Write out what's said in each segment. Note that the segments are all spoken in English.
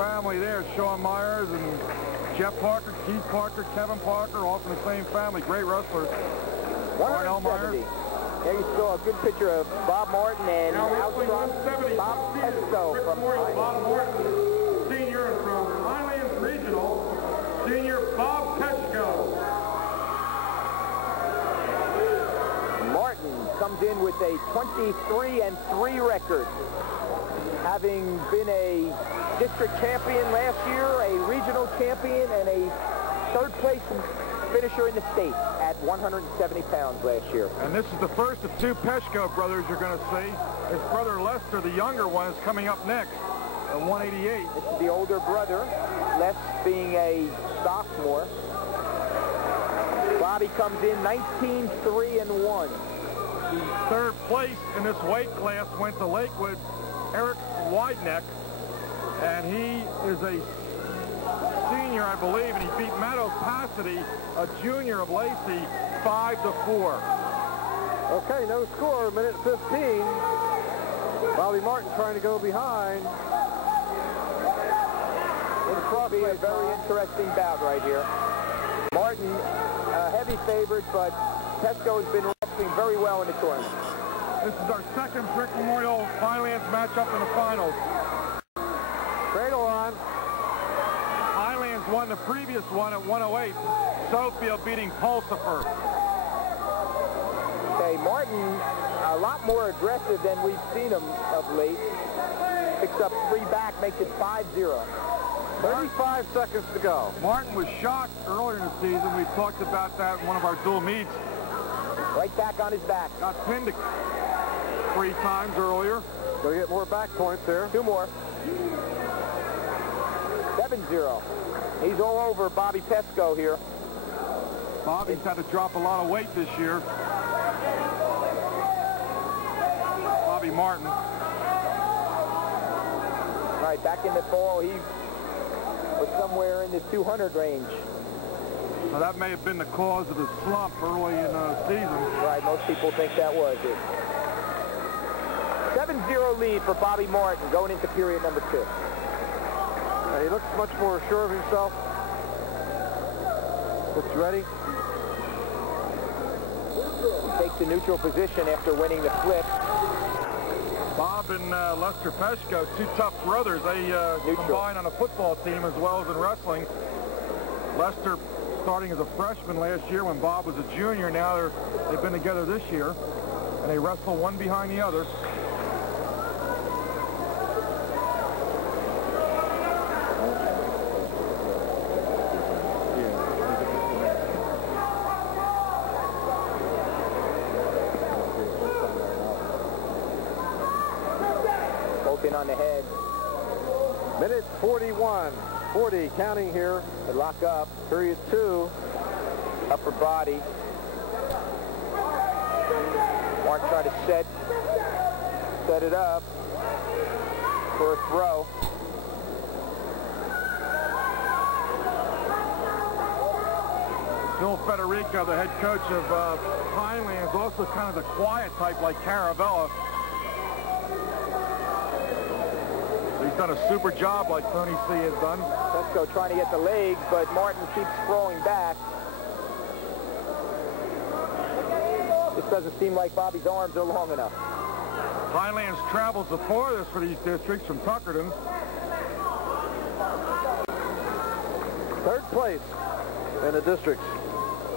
family there. Shawn Myers and Jeff Parker, Keith Parker, Kevin Parker, all from the same family. Great wrestlers. Darnell Myers. There you saw a good picture of Bob Martin and out front, Bob Pesco from Bob Martin, Sr. and from Highlands Regional, Senior Bob Pesco. Martin comes in with a 23-3 record, having been a district champion last year, a regional champion, and a third-place finisher in the state at 170 pounds last year. And this is the first of two Pesco brothers you're going to see. His brother Lester, the younger one, is coming up next at 188. This is the older brother, Les being a sophomore. Bobby comes in 19-3-1. Third place in this weight class went to Lakewood, Eric Wideneck, and he is a senior, I believe, and he beat Meadows Pasadena, a junior of Lacey, 5-4. Okay, no score, minute 15. Bobby Martin trying to go behind. It'll be a very interesting bout right here. Martin, a heavy favorite, but Pesco has been wrestling very well in the tournament. This is our second Brick Memorial Highlands matchup in the finals. Cradle on. Highlands won the previous one at 108. Sophia beating Pulsifer. Okay, Martin, a lot more aggressive than we've seen him of late. Picks up 3 back, makes it 5-0. 35 seconds to go. Martin was shocked earlier in the season. We talked about that in one of our dual meets. Right back on his back. Got pinned 3 times earlier. Go get more back points there. 2 more. 7-0. He's all over Bobby Pesco here. Bobby's had to drop a lot of weight this year. Bobby Martin. All right, back in the fall, he was somewhere in the 200 range. Now that may have been the cause of his slump early in the season. Right, most people think that was it. 7-0 lead for Bobby Martin going into period number 2. He looks much more sure of himself. Looks ready. He takes the neutral position after winning the flip. Bob and Lester Pesco, 2 tough brothers. They combine on a football team as well as in wrestling. Lester starting as a freshman last year when Bob was a junior. Now they've been together this year, and they wrestle one behind the other. On the head. Minute 41. 40 counting here. They lock up. Period 2. Upper body. Martin try to set it up for a throw. Bill Federico, the head coach of Highlands, also kind of the quiet type like Caravella. He's done a super job like Tony C has done. Pesco trying to get the legs, but Martin keeps throwing back. This doesn't seem like Bobby's arms are long enough. Highlands travels the farthest for these districts from Tuckerton. Third place in the districts.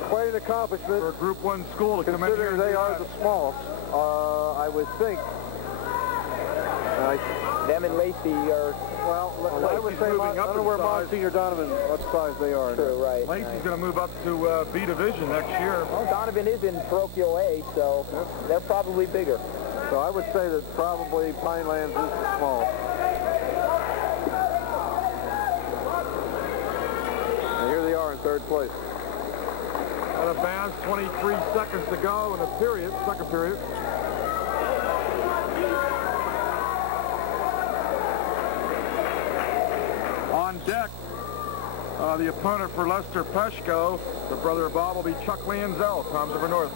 Quite an accomplishment for a Group 1 school to come in here. Considering they are the smallest, I would think. Them and Lacey are... Well, I would say, I don't know where Monsignor Donovan, what size they are. True, right. Lacey's going to move up to B Division next year. Well, Donovan is in Parochial A, so they're probably bigger. So I would say that probably Pinelands is the smallest. And here they are in third place. Out of bounds, 23 seconds to go in the period, second period. On deck, the opponent for Lester Pesco, the brother of Bob, will be Chuck Lanzell, Toms River North.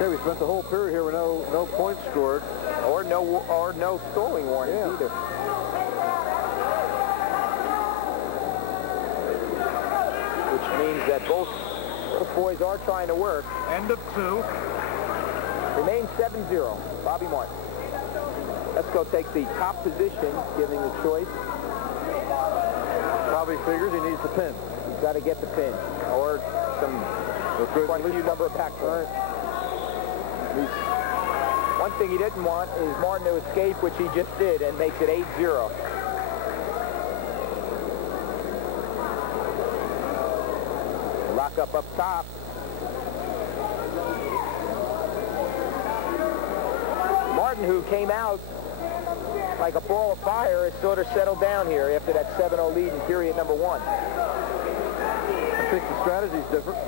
Okay, we spent the whole period here with no points scored. Or no stalling warnings either. Which means that both boys are trying to work. End of 2. Remains 7-0. Bobby Martin. Pesco takes the top position, giving the choice. Probably figures he needs the pin. He's got to get the pin. Or quite a few number of packs. Right. One thing he didn't want is Martin to escape, which he just did, and makes it 8-0. Lock up top. Martin, who came out like a ball of fire, has sort of settled down here after that 7-0 lead in period number 1. I think the strategy's different.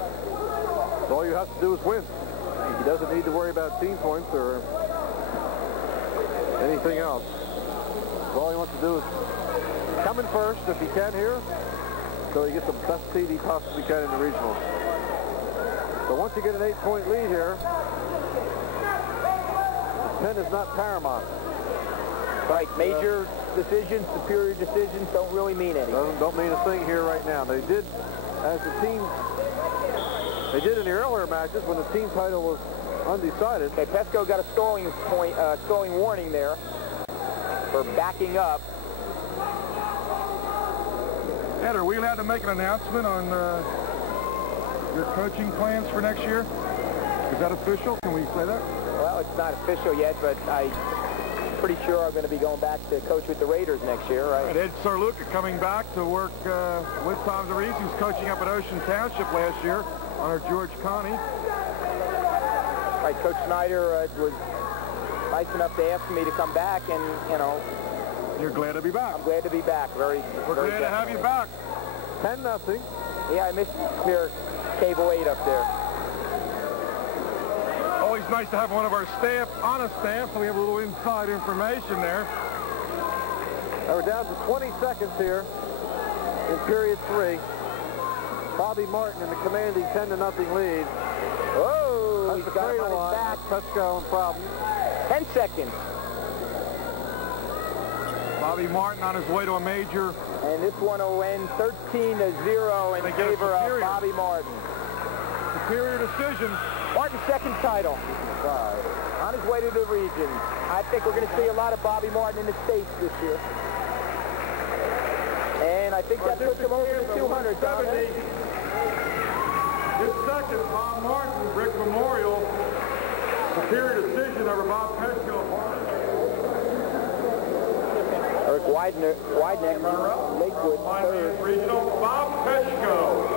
All you have to do is win. He doesn't need to worry about team points or anything else. All he wants to do is come in first if he can here, so he gets the best seed he possibly can in the regionals. But once you get an 8-point lead here, the pin is not paramount. Right, major decisions, superior decisions don't really mean anything. Don't mean a thing here right now. They did, as the team, they did in the earlier matches when the team title was undecided. Okay, Pesco got a stalling warning there for backing up. Ed, are we allowed to make an announcement on your coaching plans for next year? Is that official? Can we say that? Well, it's not official yet, but I'm pretty sure I'm going to be going back to coach with the Raiders next year, right? And Ed Sarluca coming back to work with Tom DeReese, who's coaching up at Ocean Township last year under George Connie. Right, Coach Snyder was nice enough to ask me to come back, and, you know... You're glad to be back. I'm glad to be back. We're glad to have you back. 10-0. Yeah, I missed your Cable 8 up there. Always nice to have one of our staff on a staff, so we have a little inside information there. We're down to 20 seconds here in period 3. Bobby Martin in the commanding 10-0 lead. Oh, he's he's got him on his back. Pesco in problem. 10 seconds. Bobby Martin on his way to a major. And this one will end 13-0 in favor of Bobby Martin. Superior decision. Martin's second title. On his way to the region. I think we're going to see a lot of Bobby Martin in the States this year. And I think that puts him over the 200. His second, Bob Martin, Brick Memorial. Superior decision over Bob Pesco. Eric Wideneck, Lakewood, third. Regional, Bob Pesco.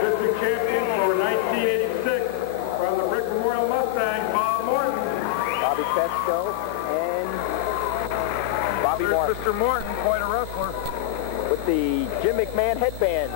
District champion for 1986 from the Brick Memorial Mustangs, Bob Martin. Bobby Pesco and Bobby Martin. Mr. Martin, quite a wrestler. With the Jim McMahon headband.